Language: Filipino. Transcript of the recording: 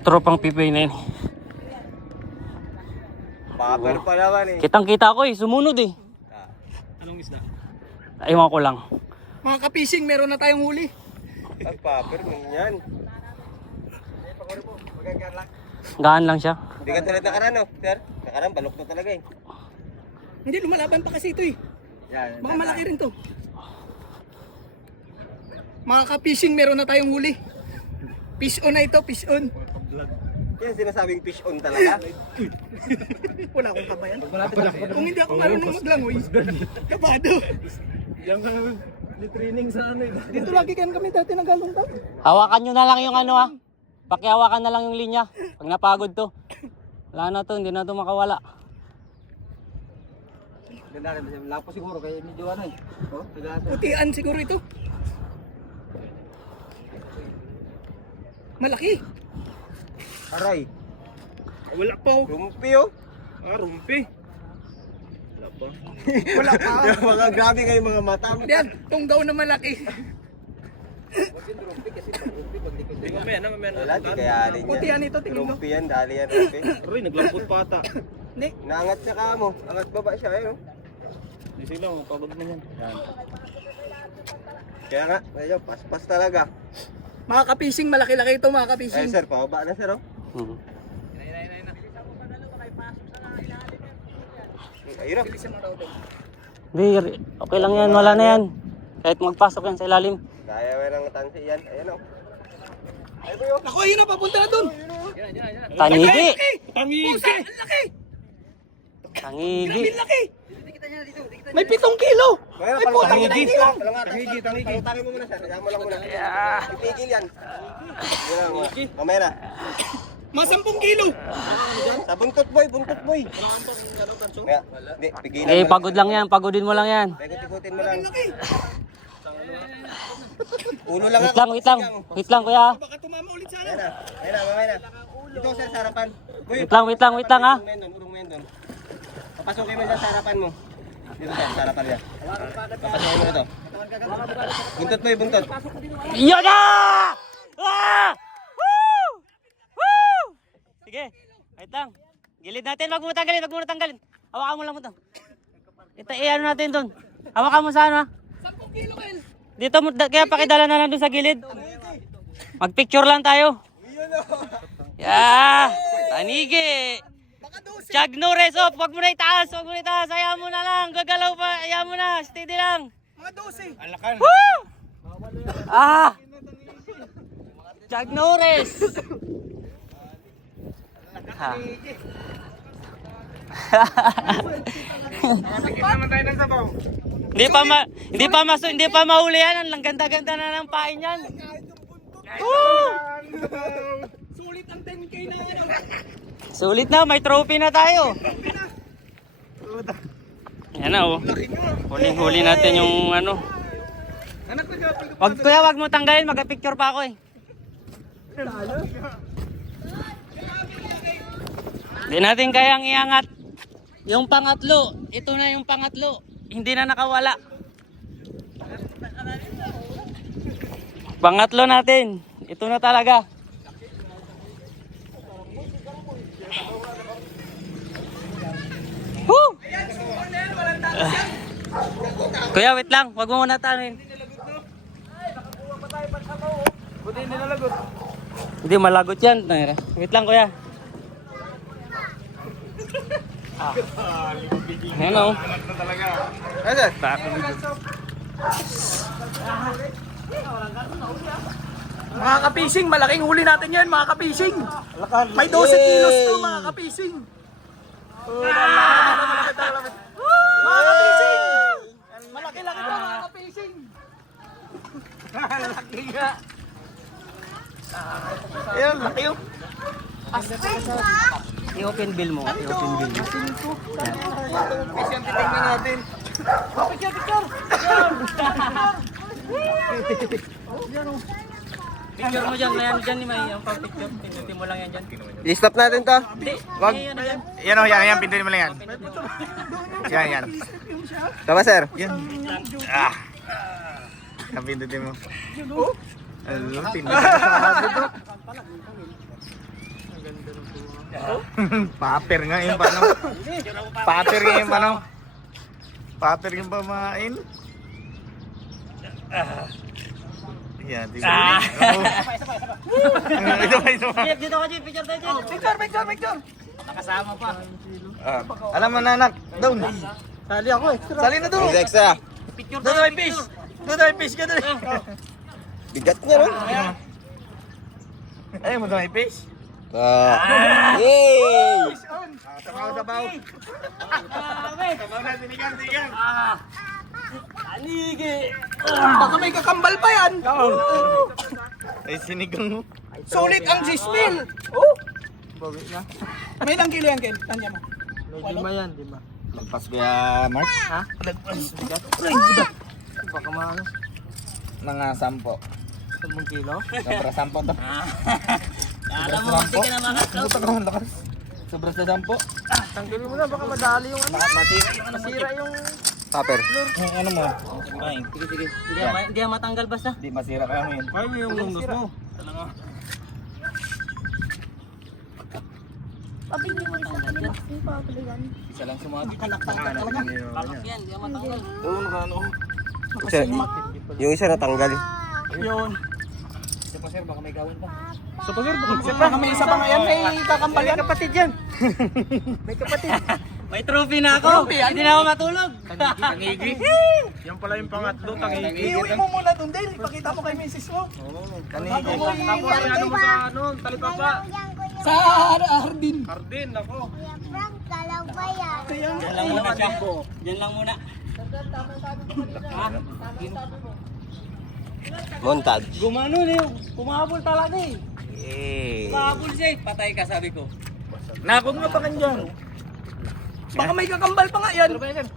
Tropang pipay na yun. Paper pa naman eh. Kitang kita ko eh, sumunod eh. Anong isda? Aywan ko lang. Mga kapising, meron na tayong huli. Ang paper mo yan. Gaan lang siya. Hindi ka tulad nakaraan no, sir? Nakaraan, balok na talaga eh. Hindi, lumalaban pa kasi ito eh. Yan. Mga malaki rin to. Mga kapising, meron na tayong huli. Fish on na ito, fish on. Yan sinasabing fish on talaga. Wala akong kabayan. Kung hindi ako marunong maglangoy, kabado. Yan ka training sa ano eh. Dito lagi kami dati naglalunta. Hawakan nyo na lang yung ano ha. Pakihawakan na lang yung linya. Pag napagod to. Wala na to, hindi na to makawala. Ganda rin, lapo siguro kaya medyo ano eh. Oh, Putian siguro ito. Malaki. aray. Wala pa oh. Rumpi oh. Rumpi. Wala pa. Wala pa. Mga grabe kayo mga mata. Yan, tong daw na malaki. Mamaya na. Wala, di kaya alin Putian ito, tingin mo. Rumpi yan, dali yan rumpi. Aroy, naglampot pa ata. Ni, Naangat sa kamo. Angat baba siya eh. Oh. Hindi sila, pagod na yan. Kaya nga, medyo paspas talaga. mga kapising, malaki-laki ito mga Ay kapising. sir, pababa na sir oh. Mhm. Ayun oh. Hindi, okay lang yan, wala na yan. Kahit magpasok yan sa ilalim. Kaya may nang tansi yan. Ayun oh. Ay boy oh. Ako, ayun na, papunta na dun. Tangigi! Pusa, ang laki. Tangigi! Ang laki. May 7 kilo. Kaya Ay, putang ina, hindi lang. Tangigi mo muna sir. Kaya mo lang muna. Ipigil yan. Yun lang muna. Mamaya na. Mga 10 kilo. Sa buntot boy. Kaya, hindi, pigilan Eh, mo lang. pagod lang yan, pagodin mo lang yan. Ikot-ikutin mo lang. Ang laki. Ulo lang Wait lang, wait lang. Wait lang kuya. Baka tumama ulit sa Ayun ano. na. Ayun na, mamaya na. Ito sir, sa harapan. Boy, Wait lang ha. urong mo yun doon. Papasukin mo dyan sa harapan mo. Dito sir, sa harapan yan. Papasukin mo ito. Buntot boy, buntot. Yun na! Ah! Woo! Woo! Sige, wait lang. Gilid natin, wag mo tanggalin. Hawakan mo lang mo to. Ito, ano natin doon. Hawakan mo sa ano ha. 10 kilo, Kel. Dito, kaya pakidala na lang doon sa gilid. Magpicture lang tayo. Yeah! Tanigi! Chag no rest off, wag mo na itaas, ayaw mo na lang, gagalaw pa, ayaw mo na, steady lang. Mga 12. Alakan. Woo! Ah! Chag no rest. Ha. Hindi pa mahuli yan, ang ganda-ganda na ng pain yan. Woo! Sulit ang 10K na ano. Sulit na, may trophy na tayo. Yan na oh. Huling-huli natin yung ano. Wag mo tanggalin, mag-picture pa ako eh. Hindi natin kayang iangat. Yung pangatlo, ito na yung pangatlo. Hindi na nakawala. Pangatlo natin. Ito na talaga. Woo! Kuya, wait lang. Wag mo muna tanin. Hindi malagot yan. Wait lang, kuya. Ayan o. Ayun sir. Mga kapising, malaking huli natin yan mga kapising. May 12 kilos to mga kapising. Mga kapising! Malaki-laki to mga kapising. Laki nga. Ayun, laki yun. I-open bill mo. I-open bill mo. Pisyan titignan natin. Picture! Picture mo dyan. Mayan dyan. May yung pang-picture. Pindutin mo lang yan dyan. I-stop natin to. Wag. Yan, yan. Yan o, yan, pindutin mo lang yan. Yan. Tama sir. Yan. Ah. Ang pindutin mo. Ano, pindutin mo. Paper nga yung pano. Paper nga yung pano. Paper yung pamain. Yan, di ba? Ito pa. Dito ka, Jim. Picture tayo, Jim. Picture. Nakasama pa. Alam mo na anak, down. Sali ako extra. Sali na doon. Extra. Picture Doon tayo. ay fish. Doon ay fish ka doon. Bigat niya ron. Ay, mo doon ay fish. Yay! Sabaw. Sabaw na, sinigang. Tanigi. Baka may kakambal pa yan. Ay, sinigang mo. Sulit ang G-Spill. Oh. May ilang kilo yan, Ken? Tanya mo. Lagpas ko ya, Mark. Baka maano. Mga 10. 10 kilo. Sobra 10 to. Alam mo, hindi ka na makakaw. Lakas. Sobra sa 10. Tanggalin mo na, baka madali yung ano. Masira yung... Paper. Yung ano mo? Ay, Sige. Hindi yan matanggal basta. di masira ka ano yun. Kaya mo yung lundos mo. Pabili mo sa kanila yung pabaligan. Isa lang sumagi. Papak yan, hindi yan matanggal. Oo, ano. Yung isa natanggal. Yun. Isa pa sir, baka may gawin pa. So, baka may isa pa nga yan, may kakambal yan. Kapatid yan. May kapatid. May trophy na ako. Hindi na ako matulog. Tangigi. Yan pala yung pangatlo, tangigi. Iuwi mo muna doon din. Ipakita mo kay misis mo. Tangigi. Tapos ano mo sa ano, talipapa? sa Hardin. Hardin, ako. Frank, kalaw ba yan? Diyan lang muna siya. Diyan lang muna. Montage. Gumano niyo. Kumabol talaga eh. Yay! Kumabol siya eh. Patay ka sabi ko. Nakog nga pa kanyan. Baka may kakambal pa nga yan. Ayan.